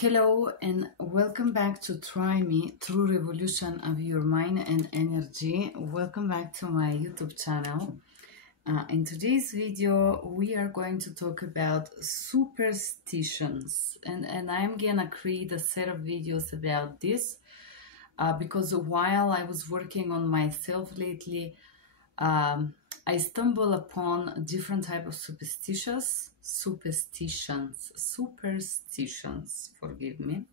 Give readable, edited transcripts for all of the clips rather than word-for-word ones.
Hello and welcome back to Try Me, True Revolution of Your Mind and Energy. Welcome back to my YouTube channel. In today's video, we are going to talk about superstitions. And I'm gonna create a set of videos about this because while I was working on myself lately, I stumbled upon different type of superstitions, forgive me.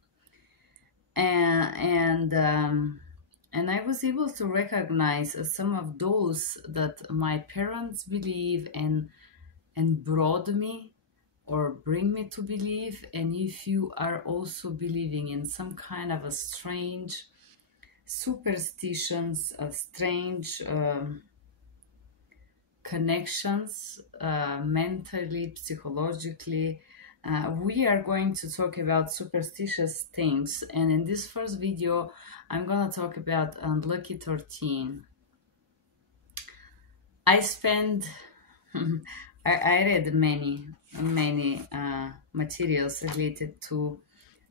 And I was able to recognize some of those that my parents believe and brought me or bring me to believe. And if you are also believing in some kind of a strange superstitions, a strange connections, mentally, psychologically, we are going to talk about superstitious things. And in this first video, I'm gonna talk about unlucky 13. I spent I read many materials related to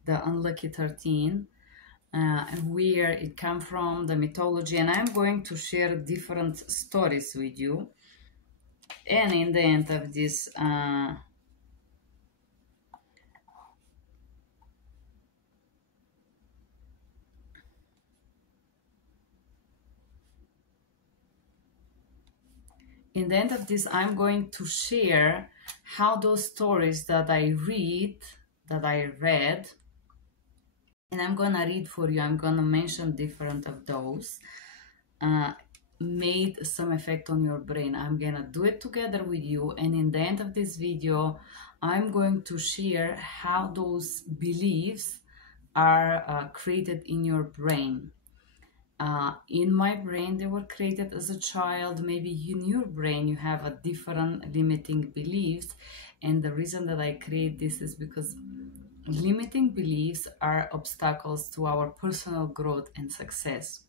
the unlucky 13, and where it come from, the mythology, and I'm going to share different stories with you. And in the end of this I'm going to share how those stories that I read, and I'm gonna read for you, I'm gonna mention different of those, made some effect on your brain. I'm gonna do it together with you, and in the end of this video, I'm going to share how those beliefs are created in your brain. In my brain, they were created as a child. Maybe in your brain, you have a different limiting beliefs. And the reason that I create this is because limiting beliefs are obstacles to our personal growth and success.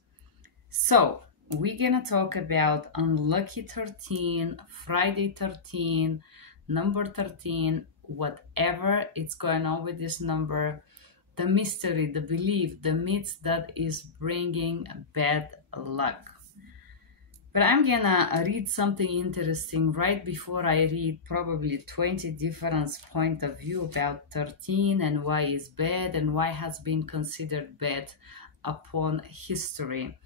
So we're gonna talk about unlucky 13, Friday 13, number 13, whatever it's going on with this number, the mystery, the belief, the myths that is bringing bad luck. But I'm gonna read something interesting right before I read probably 20 different point of view about 13 and why it's bad and why it has been considered bad upon history.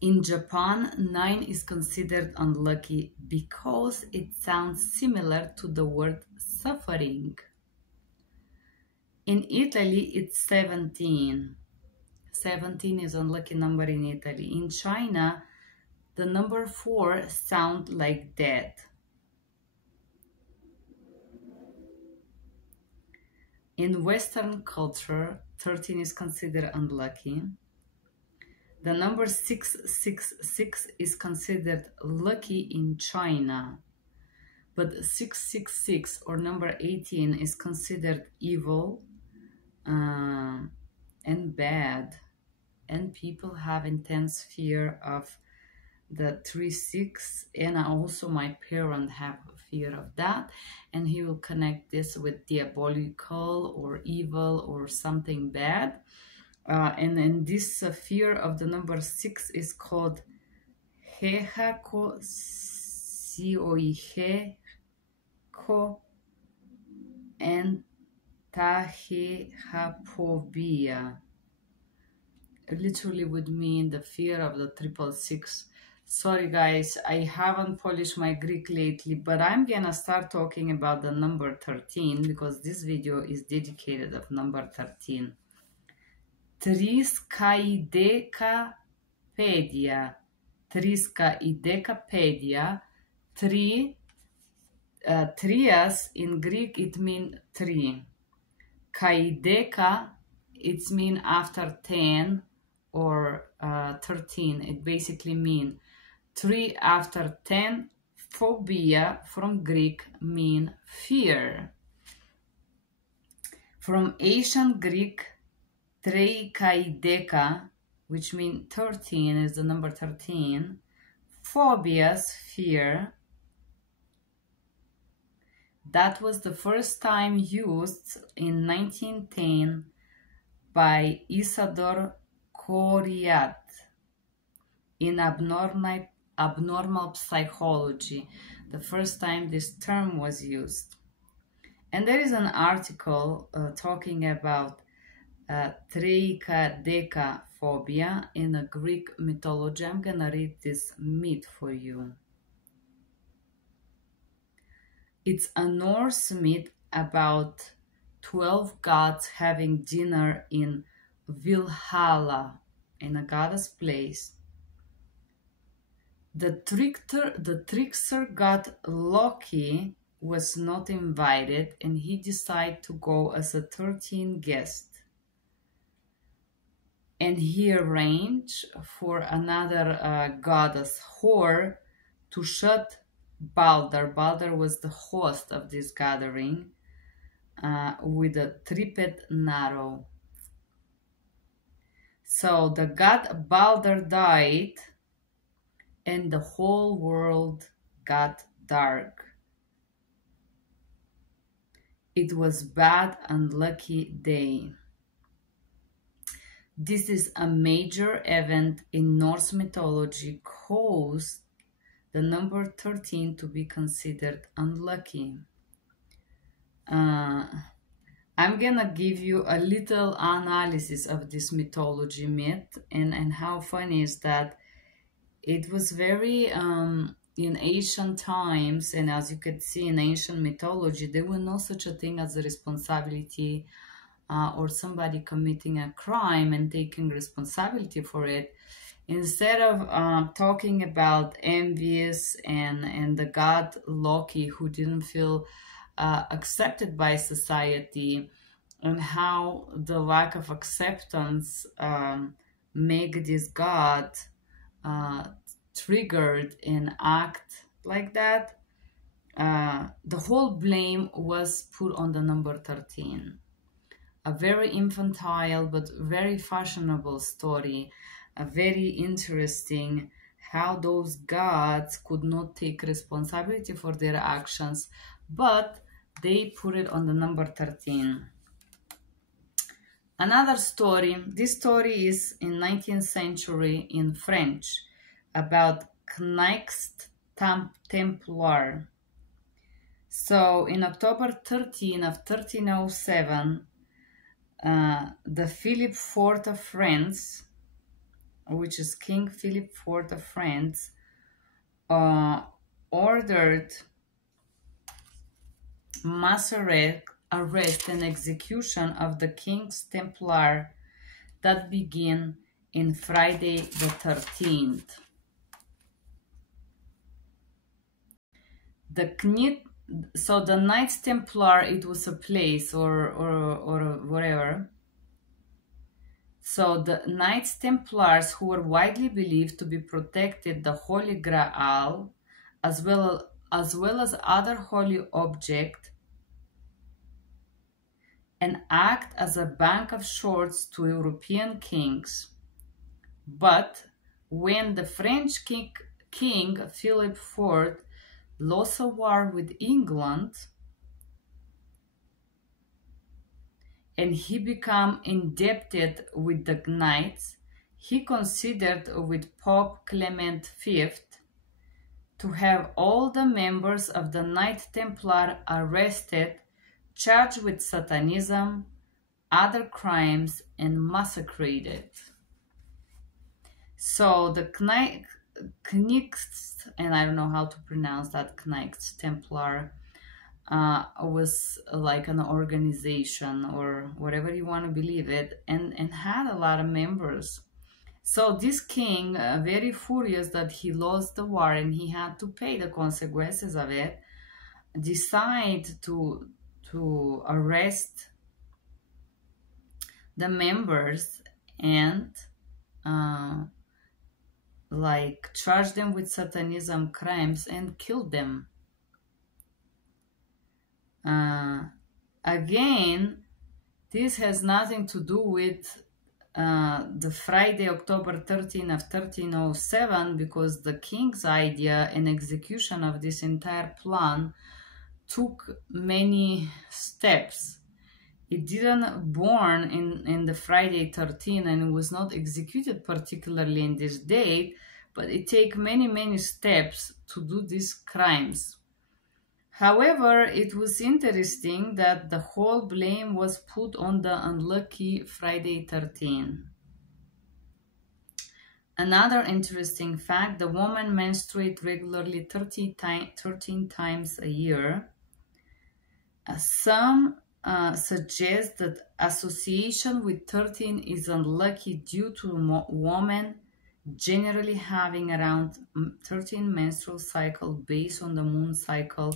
In Japan, 9 is considered unlucky because it sounds similar to the word suffering. In Italy, it's 17. 17 is unlucky number in Italy. In China, the number 4 sounds like death. In Western culture, 13 is considered unlucky. The number 666 is considered lucky in China. But 666 or number 18 is considered evil and bad, and people have intense fear of the 36, and also my parents have fear of that, and he will connect this with diabolical or evil or something bad, and then this fear of the number 6 is called Hehako Sioiheko and Tahehaphobia. It literally would mean the fear of the 666. Sorry guys, I haven't polished my Greek lately, but I'm gonna start talking about the number 13 because this video is dedicated of number 13. Triskaidekapedia. Triskaidekapedia. Trias in Greek it means 3. Kaideka it's mean after 10 or 13. It basically mean 3 after 10. Phobia from Greek mean fear. From ancient Greek, treikaideka, which mean 13 is the number 13. Phobias, fear. That was the first time used in 1910 by Isadore Coriat in abnormal psychology. The first time this term was used. And there is an article talking about triskaidekaphobia in a Greek mythology. I'm gonna read this myth for you. It's a Norse myth about 12 gods having dinner in Valhalla, in a goddess place. The trickster god Loki was not invited, and he decided to go as a 13th guest. And he arranged for another goddess, Thor, to shut Balder. Balder was the host of this gathering, with a tripped narrow. So the god Balder died, and the whole world got dark. It was bad, unlucky day. This is a major event in Norse mythology, caused the number 13 to be considered unlucky. I'm gonna give you a little analysis of this mythology myth, and how funny is that it was very in ancient times, and as you could see in ancient mythology, there was no such a thing as a responsibility or somebody committing a crime and taking responsibility for it. Instead of talking about envious and the god Loki, who didn't feel accepted by society, and how the lack of acceptance make this god triggered and act like that, the whole blame was put on the number 13. A very infantile but very fashionable story, a very interesting how those gods could not take responsibility for their actions, but they put it on the number 13. Another story, this story is in 19th century in French, about Knights Templar. So in October 13 of 1307, the Philip IV of France, which is King Philip IV of France, ordered mass arrest and execution of the King's Templar that began in Friday the 13th. So the Knights Templar, it was a place or whatever. So the Knights Templars, who were widely believed to be protected the Holy Grail, as well as other holy objects, and act as a bank of shorts to European kings. But when the French king Philip IV lost a war with England, and he became indebted with the Knights, he considered with Pope Clement V to have all the members of the Knight Templar arrested, charged with Satanism, other crimes, and massacred. So the Knights, and I don't know how to pronounce that, Knights Templar, was like an organization or whatever you want to believe it, and had a lot of members. So this king, very furious that he lost the war and he had to pay the consequences of it, decided to arrest the members and like charge them with Satanism crimes and kill them. Again, this has nothing to do with the Friday, October 13 of 1307, because the king's idea and execution of this entire plan took many steps. It didn't born in the Friday 13 and it was not executed particularly in this date, but it take many steps to do these crimes. However, it was interesting that the whole blame was put on the unlucky Friday 13. Another interesting fact, the woman menstruates regularly 13 times a year. Some suggest that association with 13 is unlucky due to women generally having around 13 menstrual cycles based on the moon cycle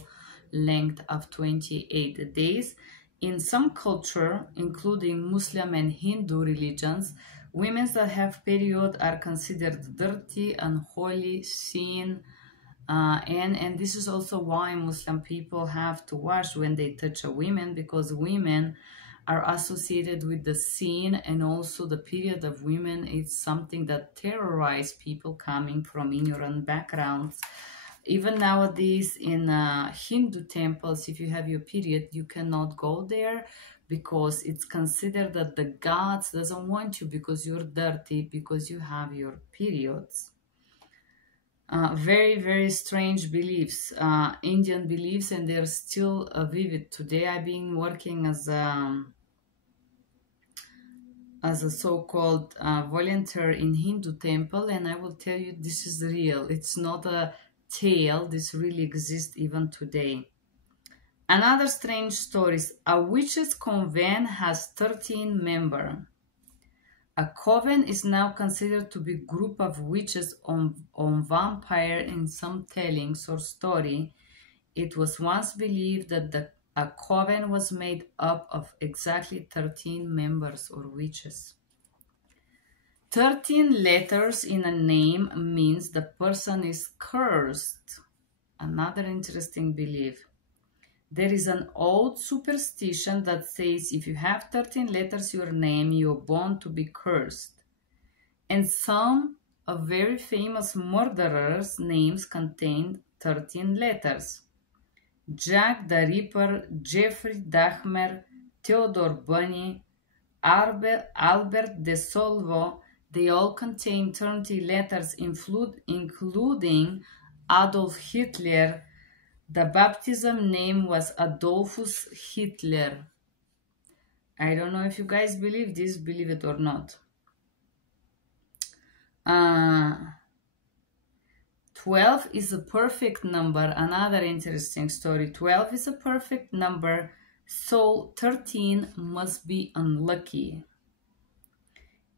length of 28 days. In some culture, including Muslim and Hindu religions, women that have period are considered dirty, unholy, sin, and this is also why Muslim people have to wash when they touch a woman, because women are associated with the sin, and also the period of women is something that terrorizes people coming from ignorant backgrounds. Even nowadays in Hindu temples, if you have your period, you cannot go there because it's considered that the gods doesn't want you because you're dirty, because you have your periods. Very strange beliefs, Indian beliefs, and they're still vivid today. I've been working as a so-called volunteer in Hindu temple, and I will tell you this is real. It's not a tale. This really exists even today. Another strange story is a witches' coven has 13 members. A coven is now considered to be a group of witches on vampire. In some tellings or story, it was once believed that a coven was made up of exactly 13 members or witches. 13 letters in a name means the person is cursed. Another interesting belief. There is an old superstition that says if you have 13 letters in your name, you're born to be cursed. And some of very famous murderers' names contain 13 letters. Jack the Ripper, Jeffrey Dahmer, Theodore Bunny, Albert de Solvo, they all contain 30 letters, including Adolf Hitler. The baptism name was Adolphus Hitler. I don't know if you guys believe this, believe it or not. 12 is a perfect number. Another interesting story. 12 is a perfect number, so 13 must be unlucky.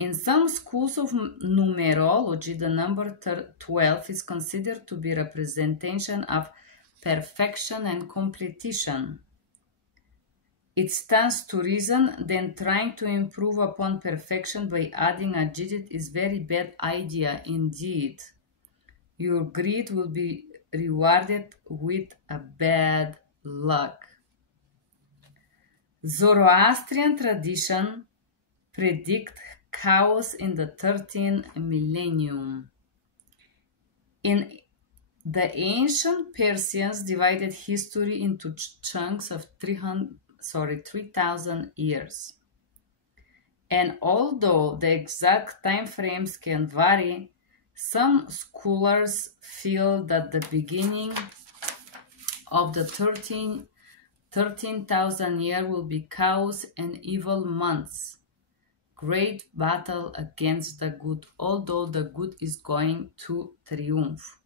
In some schools of numerology, the number 12 is considered to be a representation of perfection and completion. It stands to reason then trying to improve upon perfection by adding a digit is very bad idea indeed. Your greed will be rewarded with a bad luck. Zoroastrian tradition predict chaos in the 13th millennium. The ancient Persians divided history into chunks of 3,000 years. And although the exact time frames can vary, some scholars feel that the beginning of the 13,000 year will be chaos and evil months. Great battle against the good, although the good is going to triumph.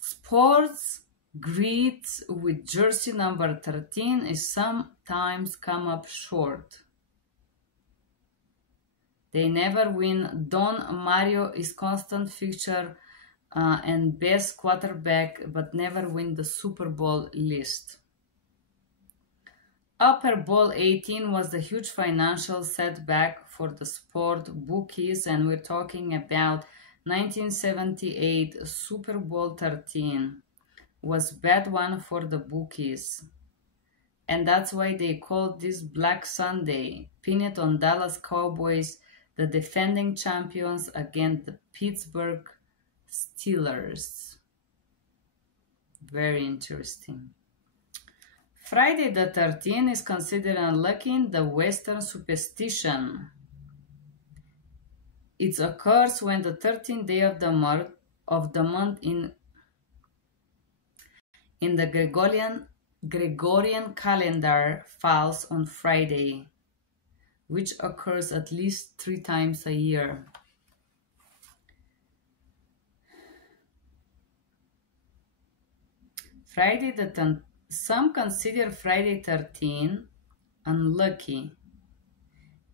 Sports greets with jersey number 13 is sometimes come up short. They never win. Don Mario is constant feature and best quarterback, but never win the Super Bowl list. Upper Bowl 18 was the huge financial setback for the sport bookies, and we're talking about 1978 Super Bowl 13 was bad one for the bookies. And that's why they called this Black Sunday, pinned on Dallas Cowboys, the defending champions, against the Pittsburgh Steelers. Very interesting. Friday the 13th is considered unlucky in the Western superstition. It occurs when the 13th day of the month in the Gregorian calendar falls on Friday, which occurs at least 3 times a year. Friday the 10th. Some consider Friday 13 unlucky,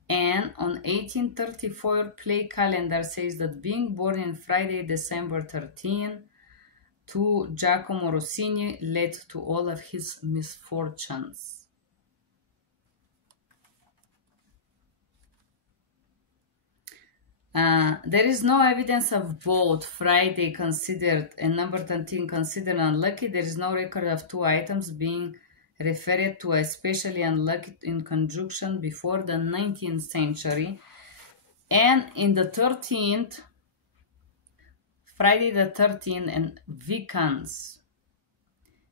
and on 1834 play calendar says that being born in Friday, December 13, to Giacomo Rossini led to all of his misfortunes. There is no evidence of both Friday considered and number 13 considered unlucky. There is no record of 2 items being referred to especially unlucky in conjunction before the 19th century. And in the 13th, Friday the 13th and weekends.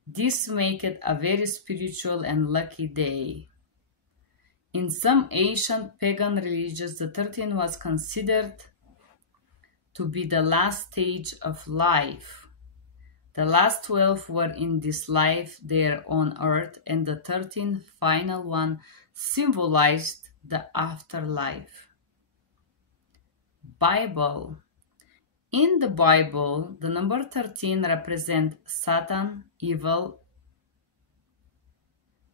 This make it a very spiritual and lucky day. In some ancient pagan religions, the 13th was considered to be the last stage of life. The last 12 were in this life there on earth, and the 13th final one symbolized the afterlife. Bible. In the Bible, the number 13 represents Satan, evil,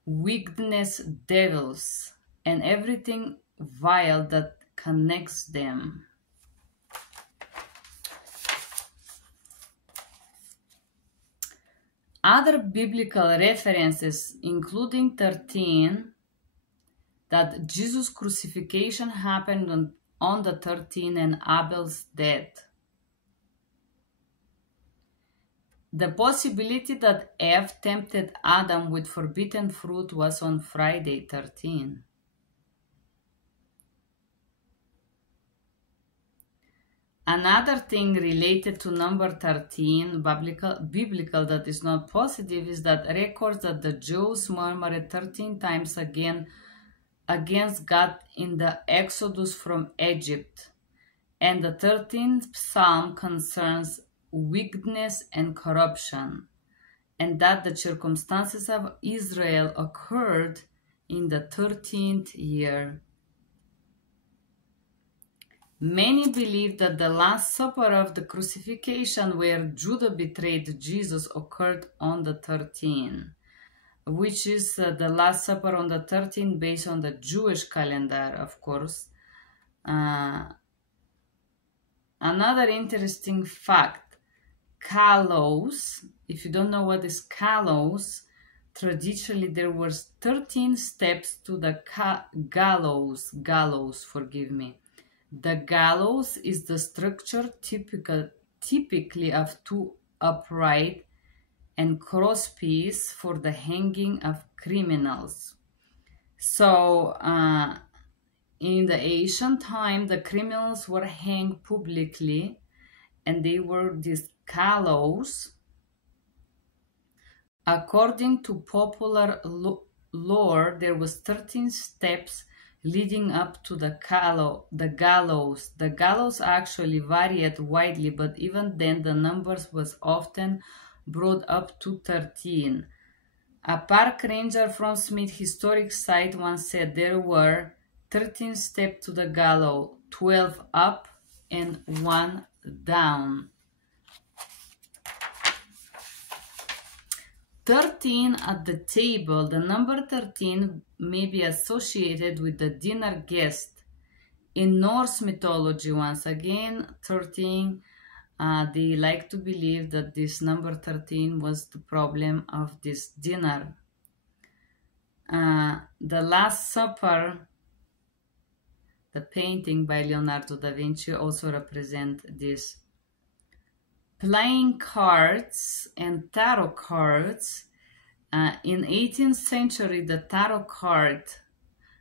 wickedness, devils, and everything vile that connects them. Other biblical references, including 13, that Jesus' crucifixion happened on the 13th and Abel's death. The possibility that Eve tempted Adam with forbidden fruit was on Friday 13. Another thing related to number 13, biblical that is not positive, is that records that the Jews murmured 13 times against God in the Exodus from Egypt. And the 13th psalm concerns wickedness and corruption, and that the circumstances of Israel occurred in the 13th year. Many believe that the Last Supper of the crucifixion, where Judas betrayed Jesus, occurred on the 13th, which is the Last Supper on the 13th based on the Jewish calendar, of course. Another interesting fact, gallows. If you don't know what is gallows, traditionally there were 13 steps to the gallows, forgive me. The gallows is the structure typically of 2 upright and cross pieces for the hanging of criminals. So in the ancient time, the criminals were hanged publicly, and they were these gallows. According to popular lore, there was 13 steps leading up to the gallows. The gallows actually varied widely, but even then the numbers was often brought up to 13. A park ranger from Smith Historic Site once said there were 13 steps to the gallows, 12 up and 1 down. 13 at the table. The number 13 may be associated with the dinner guest. In Norse mythology, once again, 13, they like to believe that this number 13 was the problem of this dinner. The Last Supper, the painting by Leonardo da Vinci, also represent this. Playing cards and tarot cards. In 18th century, the tarot card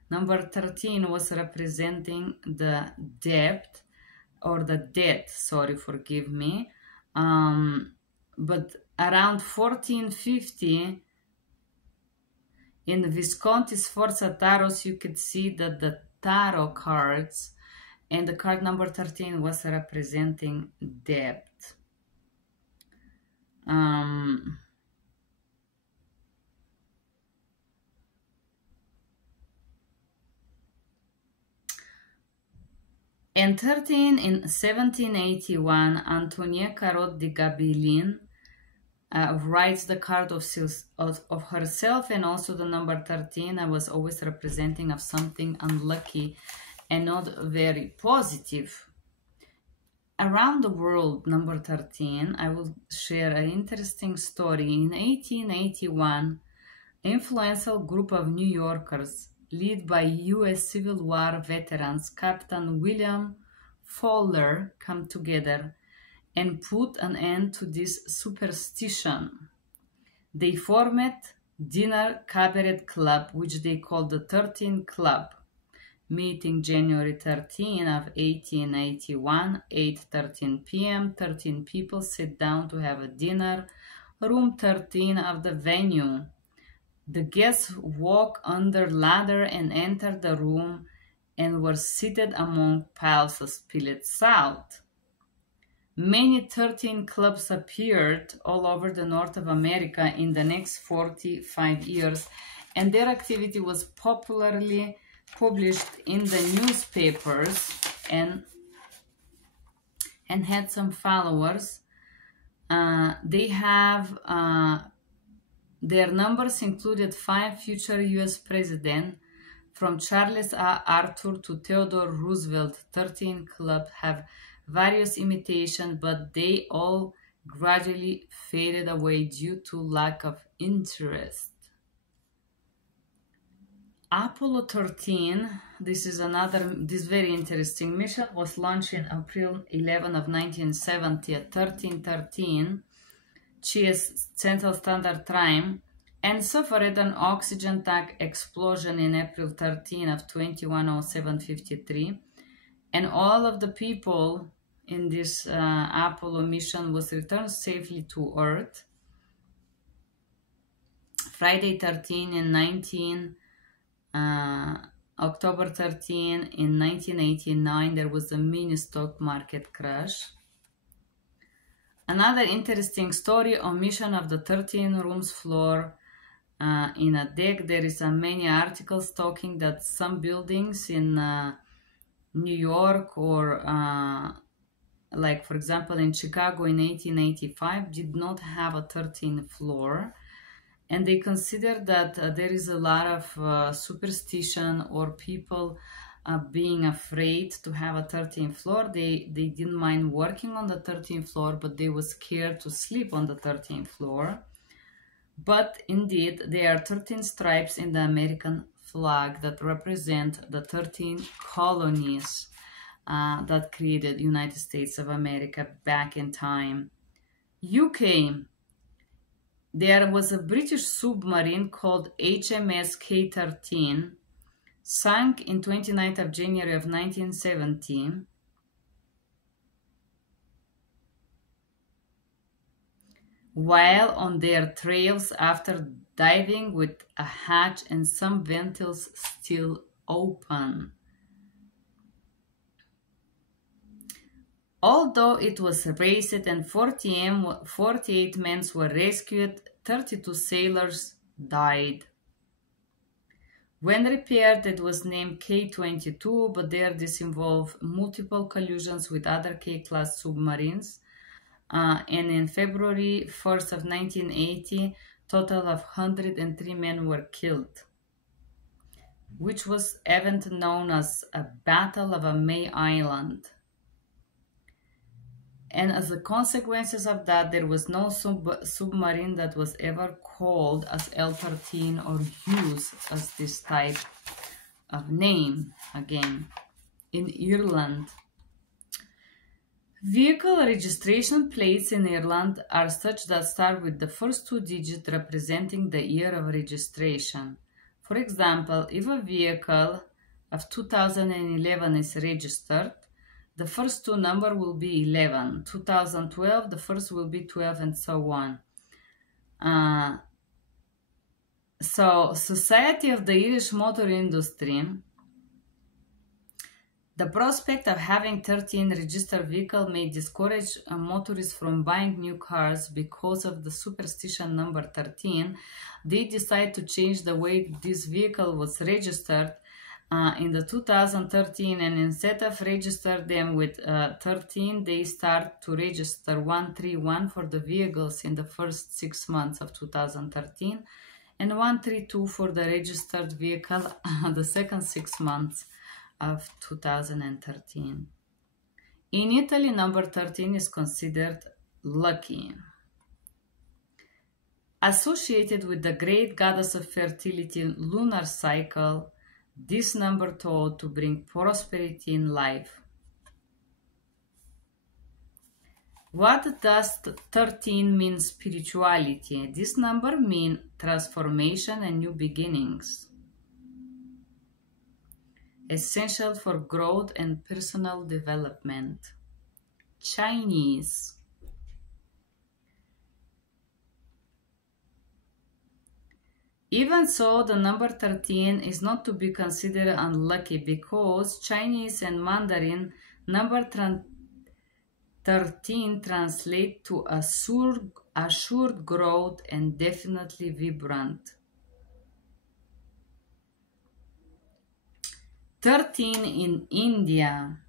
number 13 was representing the death, sorry, forgive me, but around 1450, in Visconti Sforza Taros, you could see that the tarot cards and the card number 13 was representing debt. And 13 in 1781, Antonia Carot de Gabellin writes the card of herself, and also the number 13 I was always representing of something unlucky and not very positive. Around the world, number 13, I will share an interesting story. In 1881, an influential group of New Yorkers, led by U.S. Civil War veterans Captain William Fowler, come together and put an end to this superstition. They formed dinner cabaret club, which they called the 13 Club, meeting January 13 of 1881, 8:13 p.m. 13 people sit down to have a dinner, room 13 of the venue. The guests walk under ladder and enter the room and were seated among piles of spilled salt. Many 13 clubs appeared all over the North of America in the next 45 years, and their activity was popularly published in the newspapers and had some followers. They have their numbers included 5 future U.S. presidents, from Charles Arthur to Theodore Roosevelt. 13 clubs have various imitations, but they all gradually faded away due to lack of interest. Apollo 13, this very interesting mission, was launched in April 11 of 1970 at 13:13 GS Central Standard Time, and suffered an oxygen tank explosion in April 13 of 21:07:53, and all of the people in this Apollo mission was returned safely to Earth. Friday 13 in October 13 in 1989, there was a mini stock market crash. Another interesting story, omission of the 13 rooms floor in a deck. There is many articles talking that some buildings in New York or like for example in Chicago in 1885 did not have a 13th floor, and they consider that there is a lot of superstition or people being afraid to have a 13th floor. They didn't mind working on the 13th floor, but they were scared to sleep on the 13th floor. But indeed, there are 13 stripes in the American flag that represent the 13 colonies that created United States of America back in time. UK, there was a British submarine called HMS K-13, sunk in 29th of January of 1970. While on their trails after diving with a hatch and some ventils still open. Although it was raised and 48 men were rescued, 32 sailors died. When repaired, it was named K-22, but there this involved multiple collisions with other K-class submarines. And in February 1st of 1980, total of 103 men were killed, which was event known as a Battle of May Island. And as a consequences of that, there was no submarine that was ever called as L-13 or used as this type of name again. In Ireland, vehicle registration plates in Ireland are such that start with the first 2 digits representing the year of registration. For example, if a vehicle of 2011 is registered, the first two numbers will be 11. 2012, the first will be 12, and so on. So, Society of the Irish Motor Industry, the prospect of having 13 registered vehicles may discourage motorists from buying new cars because of the superstition number 13. They decide to change the way this vehicle was registered in the 2013, and instead of register them with 13, they start to register 131 for the vehicles in the first 6 months of 2013 and 132 for the registered vehicle the second 6 months of 2013. In Italy, number 13 is considered lucky. Associated with the great goddess of fertility lunar cycle, this number thought to bring prosperity in life. What does 13 mean spirituality? This number means transformation and new beginnings, essential for growth and personal development. Chinese. Even so, the number 13 is not to be considered unlucky because Chinese and Mandarin number 13 translate to assured growth and definitely vibrant. 13 in India.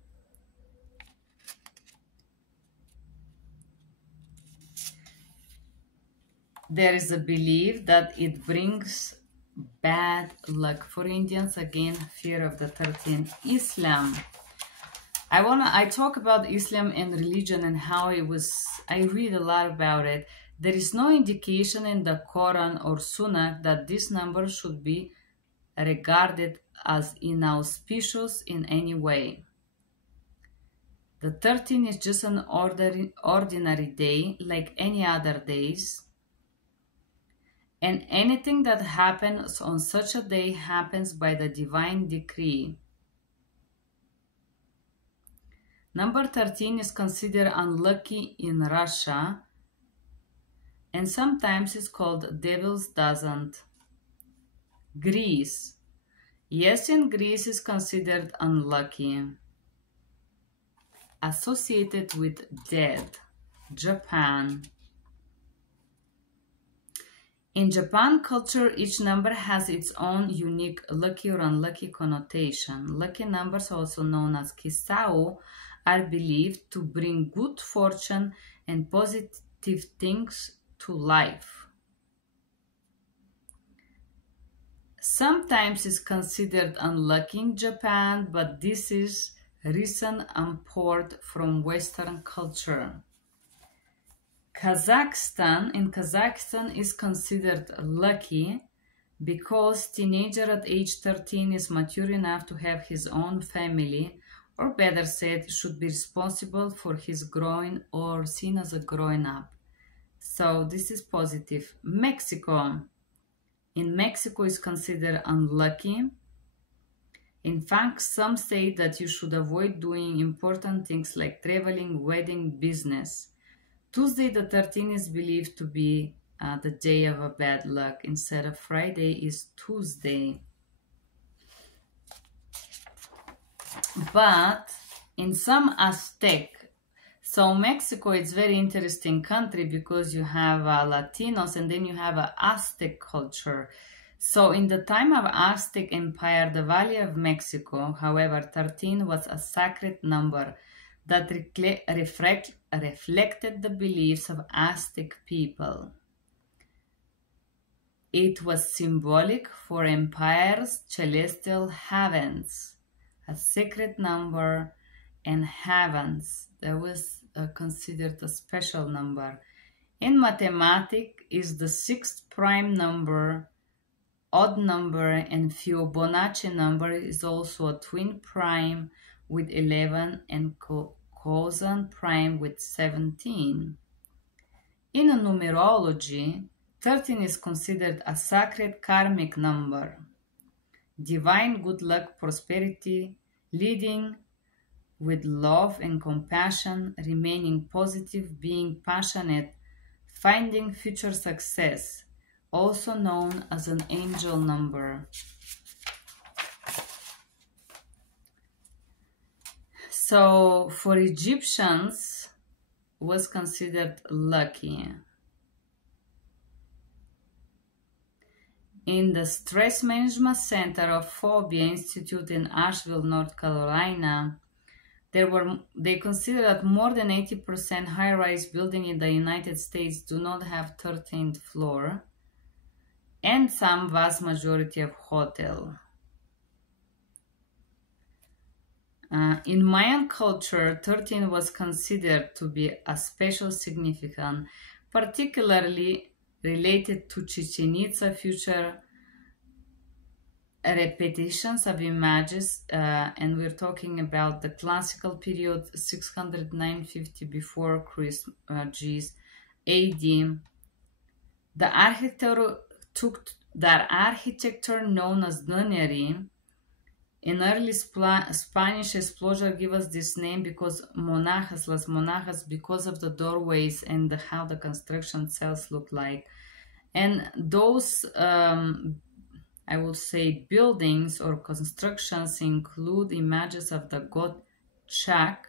There is a belief that it brings bad luck. For Indians, again, fear of the 13. Islam. I talk about Islam and religion and how it was, I read a lot about it. There is no indication in the Quran or Sunnah that this number should be regarded as inauspicious in any way. The 13 is just an ordinary day like any other days, and anything that happens on such a day happens by the divine decree. Number 13 is considered unlucky in Russia, and sometimes it's called Devil's Dozen. Greece. Yes, in Greece is considered unlucky. Associated with death. Japan. In Japan culture, each number has its own unique lucky or unlucky connotation. Lucky numbers, also known as kisao, are believed to bring good fortune and positive things to life. Sometimes it's considered unlucky in Japan, but this is recent import from Western culture. Kazakhstan. In Kazakhstan is considered lucky because teenager at age 13 is mature enough to have his own family, or better said, should be responsible for his growing or seen as a growing up. So this is positive. Mexico. In Mexico is considered unlucky. In fact, some say that you should avoid doing important things like traveling, wedding, business. Tuesday the 13th is believed to be the day of a bad luck. Instead of Friday is Tuesday. But in some Aztec, so Mexico is very interesting country because you have Latinos and then you have an Aztec culture. So in the time of Aztec Empire, the Valley of Mexico, however, 13 was a sacred number that reflected the beliefs of Aztec people. It was symbolic for empire's celestial heavens, a sacred number, and heavens. That was considered a special number. In mathematics, is the 6th prime number, odd number, and Fibonacci number is also a twin prime with 11 and Cosine prime with 17. In numerology, 13 is considered a sacred karmic number, divine good luck, prosperity, leading with love and compassion, remaining positive, being passionate, finding future success, also known as an angel number. So for Egyptians, was considered lucky. In the Stress Management Center of Phobia Institute in Asheville, North Carolina, they consider that more than 80% high-rise buildings in the United States do not have 13th floor, and some vast majority of hotel. In Mayan culture, 13 was considered to be a special significance, particularly related to Chichen Itza future repetitions of images, and we're talking about the classical period 600-950 before Christ AD. The architecture known as Dunnery, an early Spanish explorer gave us this name because las monjas, because of the doorways and how the construction cells look like. And those, I would say, buildings or constructions include images of the god Chak,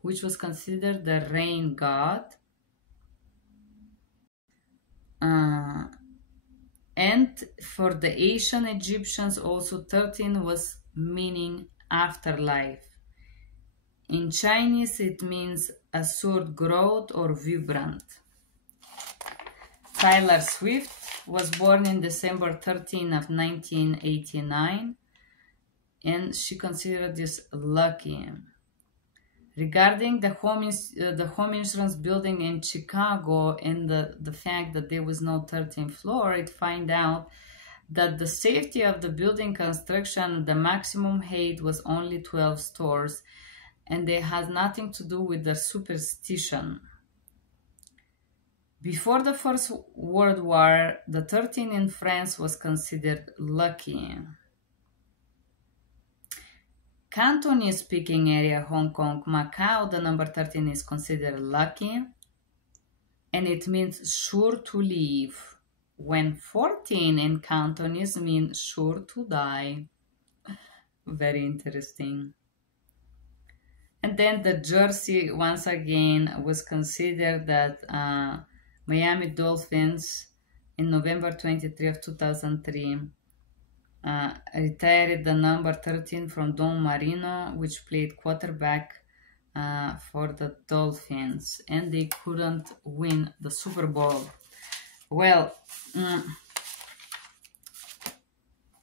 which was considered the rain god. And for the ancient Egyptians, also 13 was meaning afterlife. In Chinese, it means assured growth or vibrant. Taylor Swift was born in December 13 of 1989, and she considered this lucky. Regarding the home insurance building in Chicago and the fact that there was no 13th floor, it find out that the safety of the building construction, the maximum height was only 12 stories, and it has nothing to do with the superstition. Before the First World War, the 13 in France was considered lucky. Cantonese-speaking area, Hong Kong, Macau, the number 13 is considered lucky, and it means sure to live, when 14 in Cantonese means sure to die. Very interesting. And then the Jersey, once again, was considered that Miami Dolphins in November 23 of 2003 retired the number 13 from Don Marino, which played quarterback for the Dolphins, and they couldn't win the Super Bowl. Well,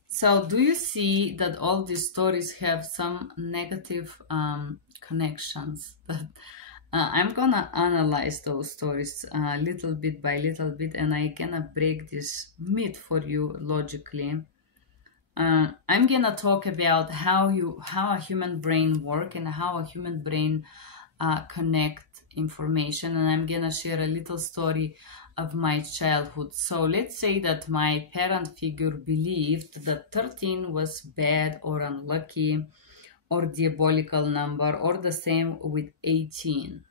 so do you see that all these stories have some negative connections? I'm gonna analyze those stories little bit by little bit, and I'm gonna break this myth for you logically. I'm gonna talk about how a human brain works and how a human brain connect information, and I'm gonna share a little story of my childhood. So let's say that my parent figure believed that 13 was bad or unlucky or diabolical number, or the same with 18.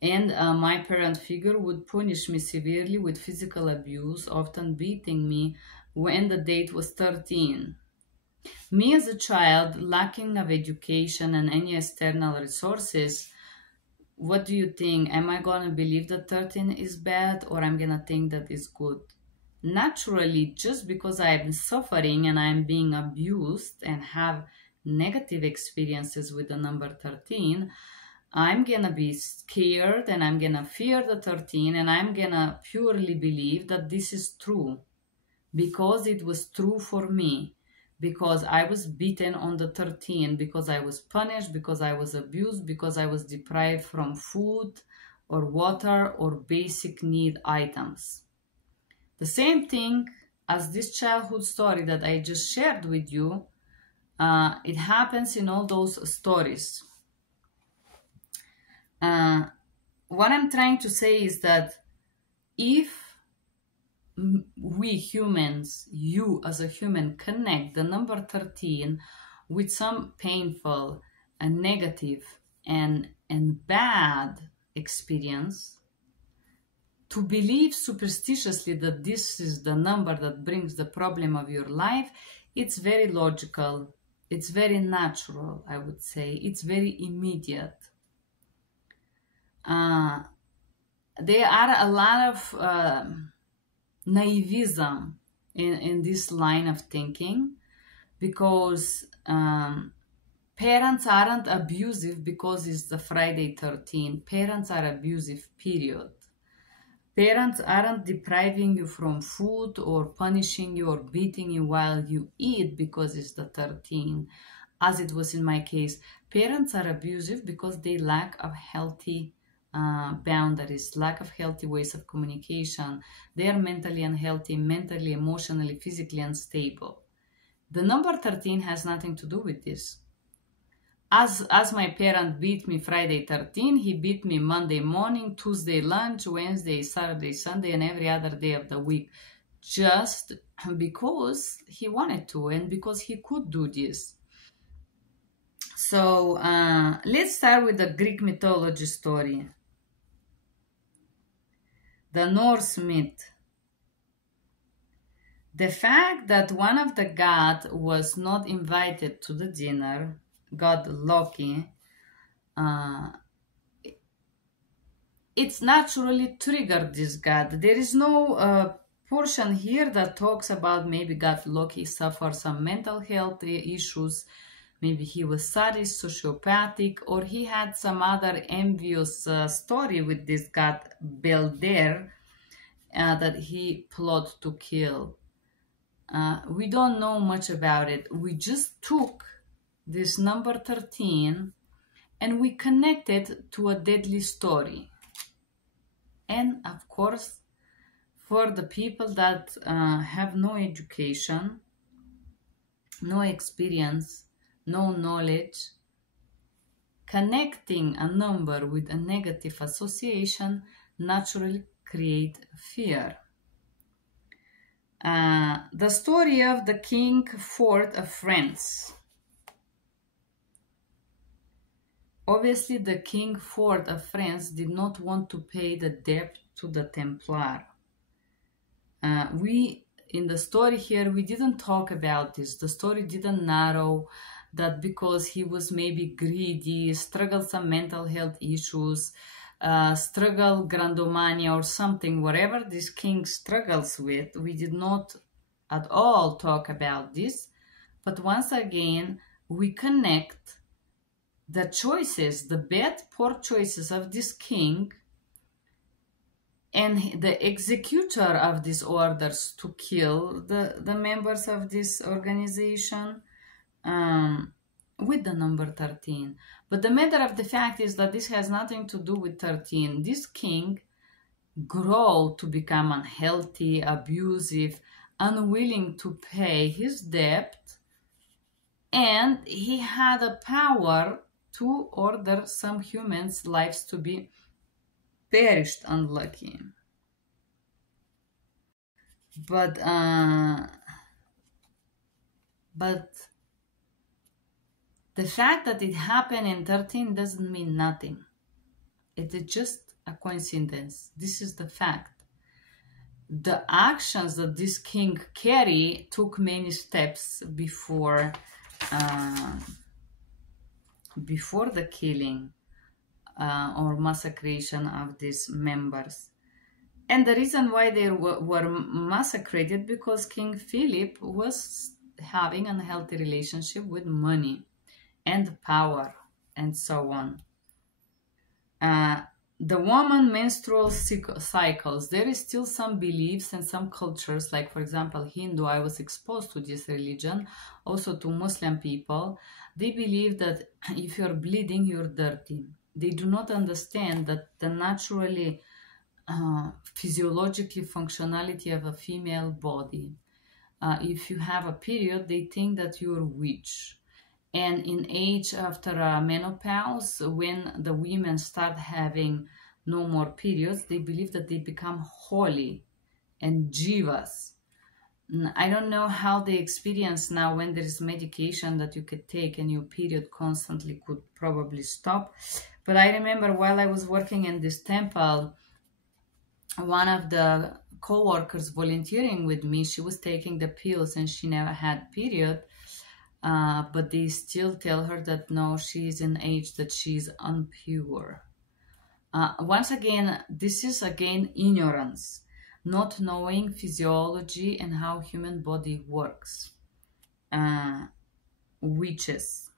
And my parent figure would punish me severely with physical abuse, often beating me when the date was 13. Me as a child, lacking of education and any external resources, what do you think? Am I going to believe that 13 is bad, or I'm going to think that it's good? Naturally, just because I'm suffering and I'm being abused and have negative experiences with the number 13, I'm going to be scared and I'm going to fear the 13, and I'm going to purely believe that this is true because it was true for me. Because I was beaten on the 13, because I was punished, because I was abused, because I was deprived from food or water or basic need items. The same thing as this childhood story that I just shared with you, it happens in all those stories. What I'm trying to say is that if we humans, you as a human, connect the number 13 with some painful a negative and bad experience, to believe superstitiously that this is the number that brings the problem of your life, it's very logical, it's very natural, I would say, it's very immediate. There are a lot of naivism in this line of thinking, because parents aren't abusive because it's the Friday 13th. Parents are abusive, period. Parents aren't depriving you from food or punishing you or beating you while you eat because it's the 13th, as it was in my case. Parents are abusive because they lack of healthy boundaries, lack of healthy ways of communication. They are mentally unhealthy, mentally, emotionally, physically unstable. The number 13 has nothing to do with this. As my parent beat me Friday 13, he beat me Monday morning, Tuesday lunch, Wednesday, Saturday, Sunday, and every other day of the week, just because he wanted to and because he could do this. So let's start with the Greek mythology story. The Norse myth. The fact that one of the gods was not invited to the dinner, God Loki, it's naturally triggered this god. There is no portion here that talks about maybe God Loki suffered some mental health issues, maybe he was sadist, sociopathic, or he had some other envious story with this god Belder that he plotted to kill. We don't know much about it. We just took this number 13 and we connect it to a deadly story. And of course, for the people that have no education, no experience, no knowledge, connecting a number with a negative association naturally create fear. The story of the King Ford of France. Obviously, the King Ford of France did not want to pay the debt to the Templar. In the story here, we didn't talk about this. The story didn't narrow that because he was maybe greedy, struggled some mental health issues, struggle grandomania or something, whatever this king struggles with. We did not at all talk about this. But once again, we connect the choices, the bad, poor choices of this king and the executor of these orders to kill the members of this organization with the number 13. But the matter of the fact is that this has nothing to do with 13. This king grew to become unhealthy, abusive, unwilling to pay his debt, and he had a power to order some humans' lives to be perished, unlucky. But the fact that it happened in 13 doesn't mean nothing. It is just a coincidence. This is the fact. The actions that this king carried took many steps before the killing or massacration of these members. And the reason why they were massacred because King Philip was having an unhealthy relationship with money and power and so on. The woman menstrual cycles, there is still some beliefs and some cultures, like for example Hindu. I was exposed to this religion, also to Muslim people. They believe that if you're bleeding, you're dirty. They do not understand that the naturally physiologically functionality of a female body. If you have a period, they think that you're a witch. And in age after menopause, when the women start having no more periods, they believe that they become holy and jivas. I don't know how they experience now when there is medication that you could take and your period constantly could probably stop. But I remember while I was working in this temple, one of the co-workers volunteering with me, she was taking the pills and she never had period. But they still tell her that no, she's in age that she's impure. Once again, this is again ignorance, not knowing physiology and how human body works. Witches.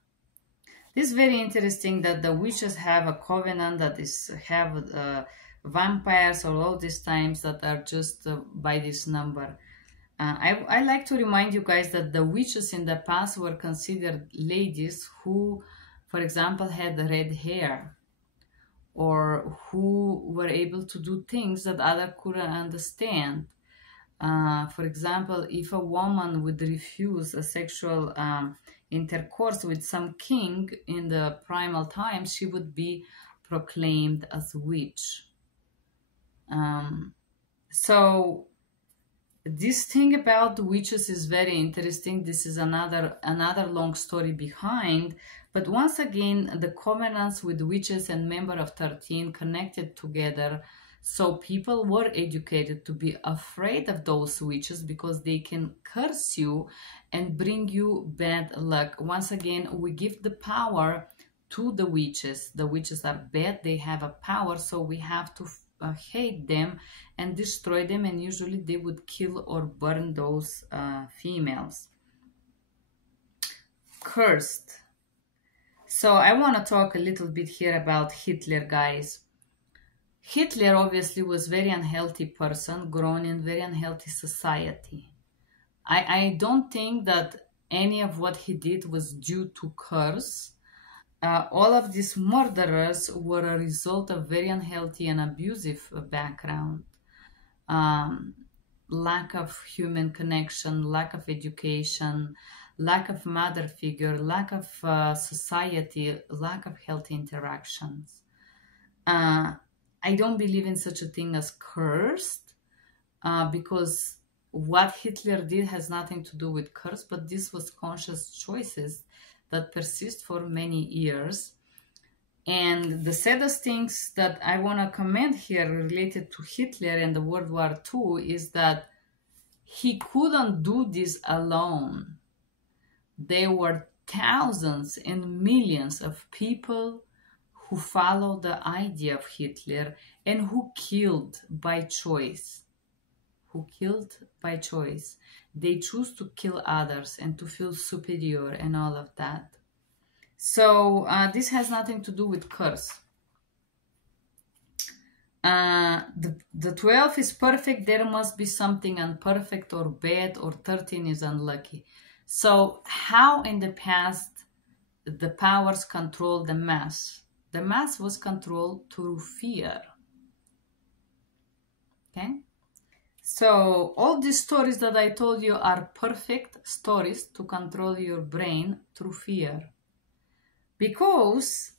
This is very interesting that the witches have a covenant that have vampires or all these times that are just by this number. I like to remind you guys that the witches in the past were considered ladies who, for example, had red hair, or who were able to do things that others couldn't understand. For example, if a woman would refuse a sexual intercourse with some king in the primal times, she would be proclaimed as witch. So this thing about the witches is very interesting. This is another long story behind. But once again, the covenants with witches and member of 13 connected together. So people were educated to be afraid of those witches because they can curse you and bring you bad luck. Once again, we give the power to the witches. The witches are bad. They have a power. So we have to hate them and destroy them, and usually they would kill or burn those females. Cursed. So I want to talk a little bit here about Hitler, guys. Hitler obviously was a very unhealthy person, grown in very unhealthy society. I don't think that any of what he did was due to curse. All of these murderers were a result of very unhealthy and abusive background. Lack of human connection, lack of education, lack of mother figure, lack of society, lack of healthy interactions. I don't believe in such a thing as cursed, because what Hitler did has nothing to do with curse, but this was conscious choices that persist for many years. And the saddest things that I want to comment here related to Hitler and the World War II is that he couldn't do this alone. There were thousands and millions of people who followed the idea of Hitler and who killed by choice. They choose to kill others and to feel superior and all of that. So this has nothing to do with curse. The 12 is perfect. There must be something imperfect or bad, or 13 is unlucky. So how in the past the powers control the mass? The mass was controlled through fear. Okay? So all these stories that I told you are perfect stories to control your brain through fear. Because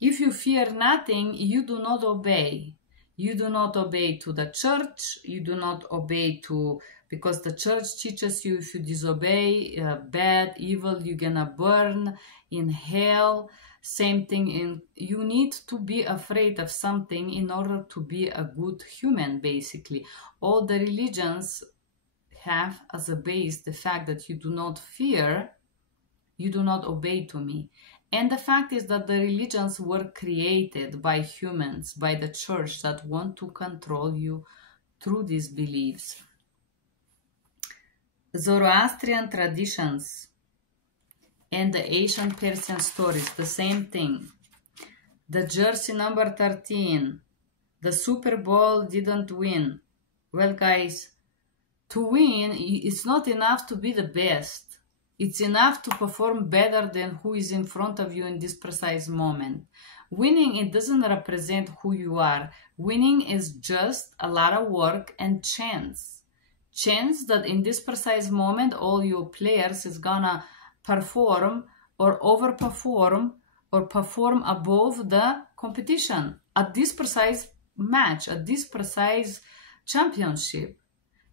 if you fear nothing, you do not obey. You do not obey to the church. You do not obey to, because the church teaches you if you disobey, bad, evil, you're gonna burn in hell. Same thing, you need to be afraid of something in order to be a good human, basically. All the religions have as a base the fact that you do not fear, you do not obey to me. And the fact is that the religions were created by humans, by the church that want to control you through these beliefs. Zoroastrian traditions and the Asian Persian stories, the same thing. The jersey number 13, the Super Bowl didn't win. Well, guys, to win, it's not enough to be the best. It's enough to perform better than who is in front of you in this precise moment. Winning, it doesn't represent who you are. Winning is just a lot of work and chance. Chance that in this precise moment, all your players is gonna perform or overperform or perform above the competition at this precise match, at this precise championship.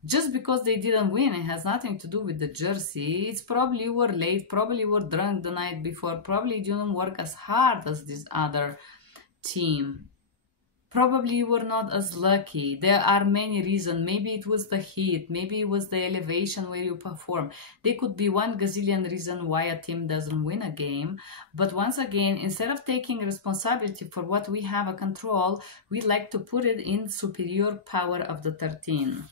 Just because they didn't win, it has nothing to do with the jersey. It's probably you were late, probably you were drunk the night before, probably you didn't work as hard as this other team. Probably you were not as lucky. There are many reasons. Maybe it was the heat. Maybe it was the elevation where you perform. There could be 1 gazillion reason why a team doesn't win a game. But once again, instead of taking responsibility for what we have a control, we like to put it in superior power of the 13.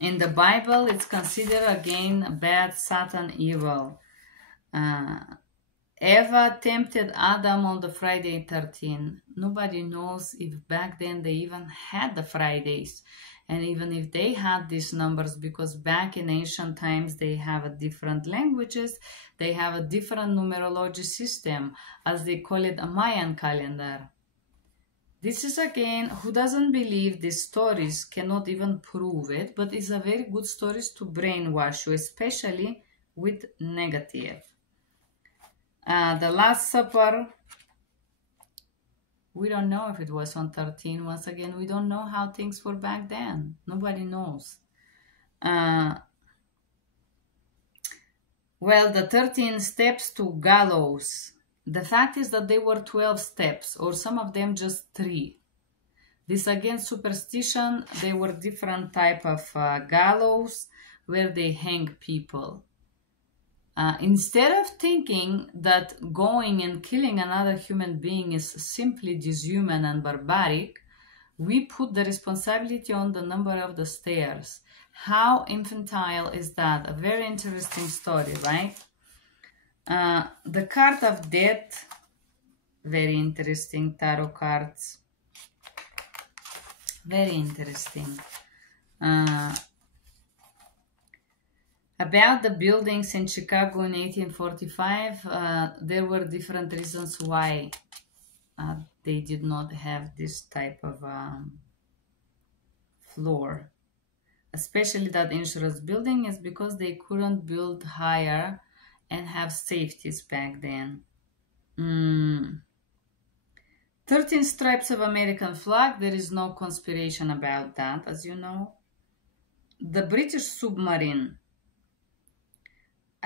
In the Bible, it's considered again bad, Satan, evil. Eva tempted Adam on the Friday 13. Nobody knows if back then they even had the Fridays. And even if they had these numbers, because back in ancient times they have a different languages, they have a different numerology system, as they call it a Mayan calendar. This is again, who doesn't believe these stories cannot even prove it, but it's a very good stories to brainwash you, especially with negative. The Last Supper, we don't know if it was on 13. Once again, we don't know how things were back then. Nobody knows. Well, the 13 steps to gallows. The fact is that they were 12 steps, or some of them just 3. This again, superstition, they were different type of gallows where they hang people. Instead of thinking that going and killing another human being is simply dishuman and barbaric, we put the responsibility on the number of the stairs. How infantile is that? A very interesting story, right? The card of death, very interesting, tarot cards. Very interesting. About the buildings in Chicago in 1845, there were different reasons why they did not have this type of floor. Especially that insurance building is because they couldn't build higher and have safeties back then. 13 stripes of American flag, there is no conspiration about that, as you know. The British submarine.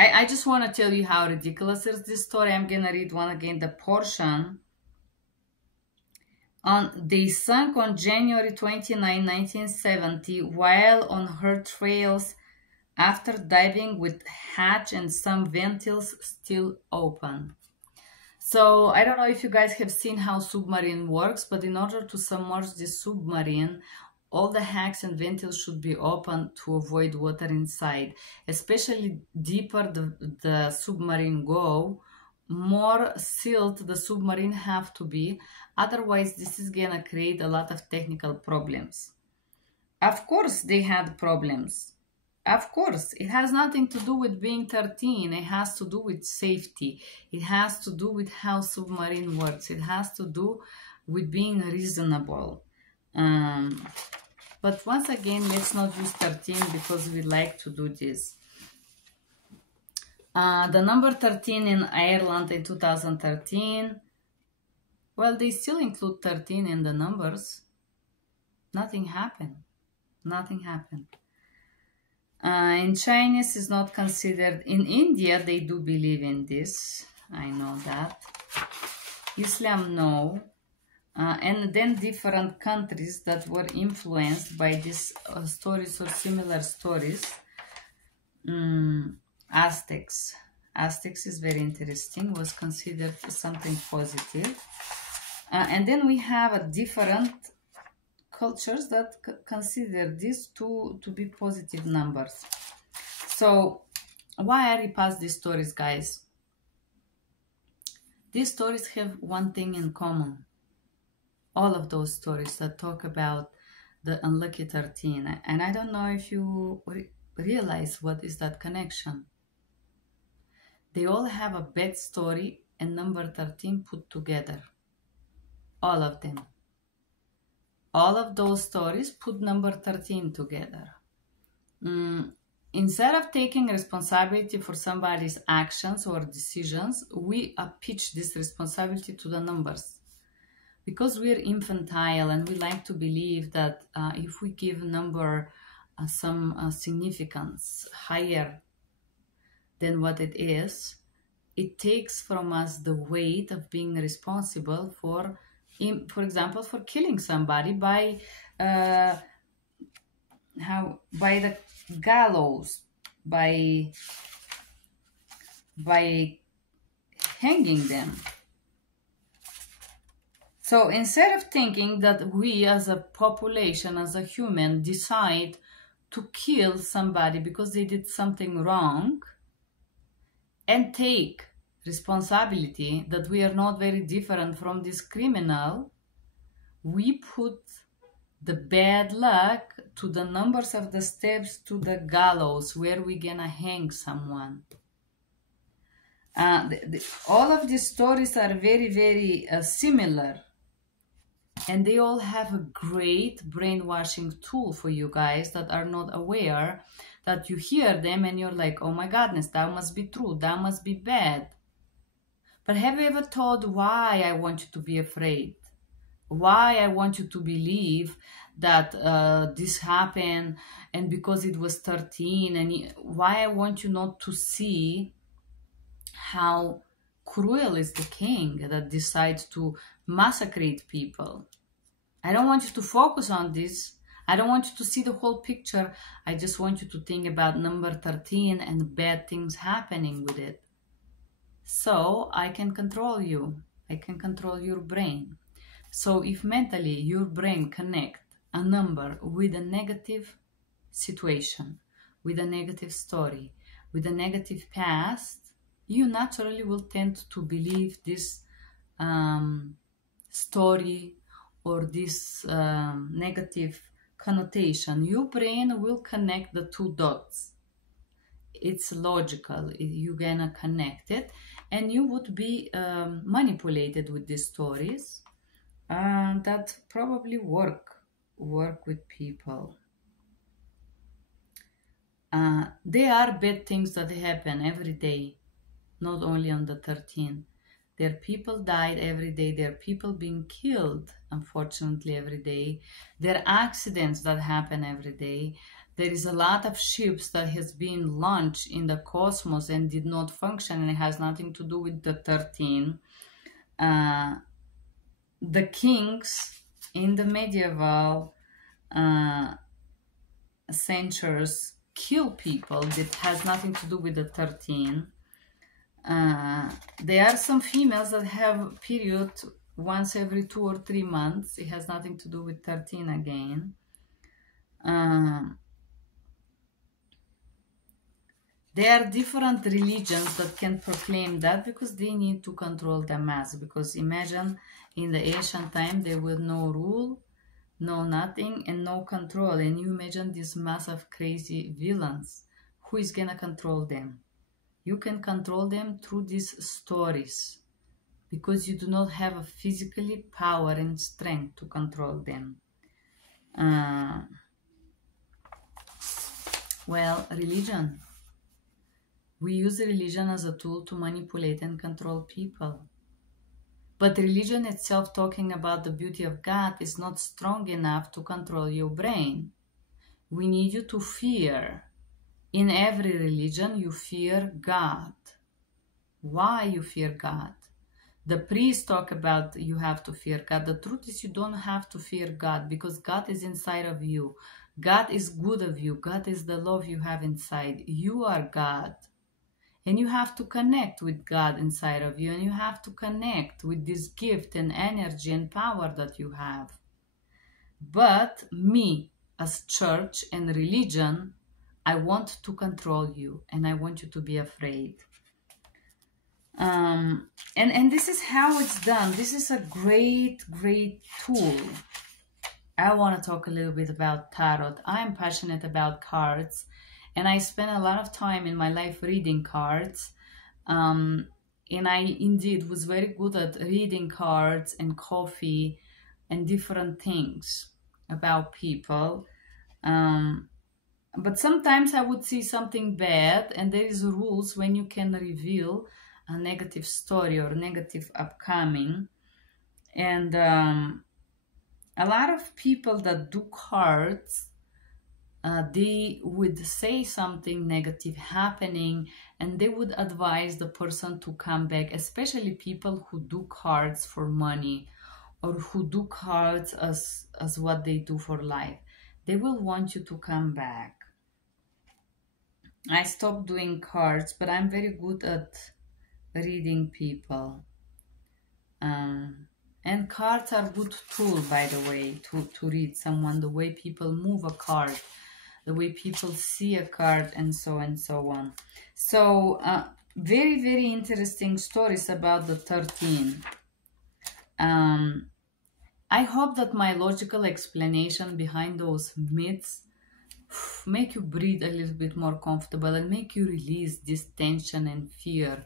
I just want to tell you how ridiculous is this story. I'm going to read one again, the portion. They sunk on January 29, 1970, while on her trails after diving with hatch and some ventils still open. So I don't know if you guys have seen how submarine works, but in order to submerge this submarine, all the hatches and ventils should be open to avoid water inside. Especially deeper the submarine go, more sealed the submarine have to be. Otherwise, this is gonna create a lot of technical problems. Of course, they had problems. Of course, it has nothing to do with being 13. It has to do with safety. It has to do with how submarine works. It has to do with being reasonable. But once again, let's not use 13 because we like to do this. The number 13 in Ireland in 2013, well, they still include 13 in the numbers. Nothing happened. Nothing happened. In Chinese is not considered. In India, they do believe in this. I know that. Islam, no. And then different countries that were influenced by these stories or similar stories. Aztecs. Aztecs is very interesting, was considered something positive. And then we have a different cultures that consider these to be positive numbers. So why I repass these stories, guys? These stories have one thing in common. All of those stories that talk about the unlucky 13. And I don't know if you realize what is that connection. They all have a bad story and number 13 put together. All of them. All of those stories put number 13 together. Instead of taking responsibility for somebody's actions or decisions, we pitch this responsibility to the numbers. because we're infantile and we like to believe that if we give a number some significance higher than what it is, it takes from us the weight of being responsible for example, for killing somebody by the gallows, by hanging them. So instead of thinking that we as a population, as a human, decide to kill somebody because they did something wrong and take responsibility that we are not very different from this criminal, we put the bad luck to the numbers of the steps to the gallows where we're gonna hang someone. All of these stories are very, very similar, and they all have a great brainwashing tool for you guys that are not aware, that you hear them and you're like, oh my goodness, that must be true, that must be bad. But have you ever thought why I want you to be afraid? Why I want you to believe that this happened, and because it was 13, and why I want you not to see how cruel is the king that decides to massacre people. I don't want you to focus on this. I don't want you to see the whole picture. I just want you to think about number 13 and bad things happening with it. So I can control you. I can control your brain. So if mentally your brain connects a number with a negative situation, with a negative story, with a negative past, you naturally will tend to believe this story or this negative connotation. Your brain will connect the two dots. It's logical. You're gonna connect it, and you would be manipulated with these stories that probably work with people. There are bad things that happen every day, not only on the 13th. There are people died every day. There are people being killed, unfortunately, every day. There are accidents that happen every day. There is a lot of ships that has been launched in the cosmos and did not function, and it has nothing to do with the 13. The kings in the medieval centuries kill people. That has nothing to do with the 13. There are some females that have period once every 2 or 3 months. It has nothing to do with 13 again. There are different religions that can proclaim that because they need to control the mass. Because imagine in the ancient time there was no rule, no nothing, and no control. And you imagine these massive crazy villains. Who is gonna control them? You can control them through these stories because you do not have a physically power and strength to control them. Well, religion. We use religion as a tool to manipulate and control people. But religion itself, talking about the beauty of God, is not strong enough to control your brain. We need you to fear. In every religion, you fear God. Why you fear God? The priests talk about you have to fear God. The truth is you don't have to fear God because God is inside of you. God is good of you. God is the love you have inside. You are God. And you have to connect with God inside of you. And you have to connect with this gift and energy and power that you have. But me, as church and religion, I want to control you. And I want you to be afraid. And this is how it's done. This is a great, great tool. I want to talk a little bit about tarot. I'm passionate about cards. And I spent a lot of time in my life reading cards. And I indeed was very good at reading cards and coffee and different things about people. But sometimes I would see something bad, and there is rules when you can reveal a negative story or negative upcoming. And a lot of people that do cards, they would say something negative happening, and they would advise the person to come back, especially people who do cards for money or who do cards as what they do for life. They will want you to come back. I stopped doing cards, but I'm very good at reading people. And cards are good tool, by the way, to read someone, the way people move a card, the way people see a card, and so on. So very, very interesting stories about the 13. I hope that my logical explanation behind those myths make you breathe a little bit more comfortable and make you release this tension and fear.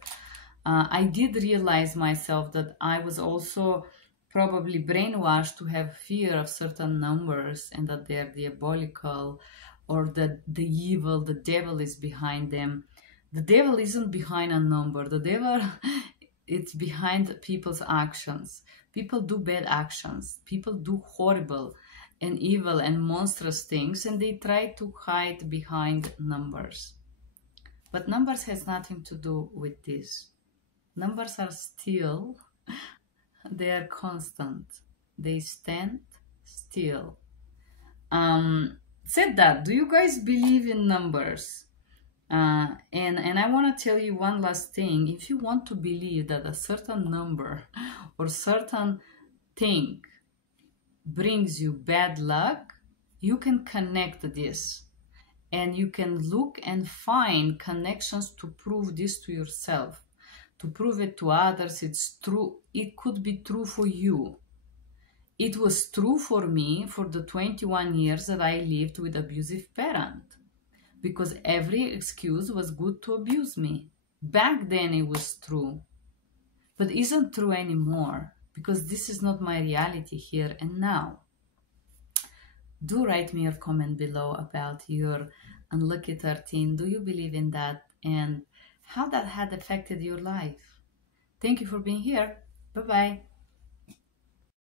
I did realize myself that I was also probably brainwashed to have fear of certain numbers and that they're diabolical, or that the evil, the devil is behind them. The devil isn't behind a number. The devil, it's behind people's actions. People do bad actions. People do horrible and evil and monstrous things, and they try to hide behind numbers. But numbers has nothing to do with this. Numbers are still, they are constant. They stand still. Said that, do you guys believe in numbers? And I want to tell you one last thing. If you want to believe that a certain number or certain thing brings you bad luck, you can connect this. And you can look and find connections to prove this to yourself, to prove it to others. It's true. It could be true for you. It was true for me for the 21 years that I lived with abusive parent, because every excuse was good to abuse me. Back then it was true, but isn't true anymore, because this is not my reality here and now. Do write me your comment below about your unlucky 13. Do you believe in that, and how that had affected your life? Thank you for being here. Bye-bye.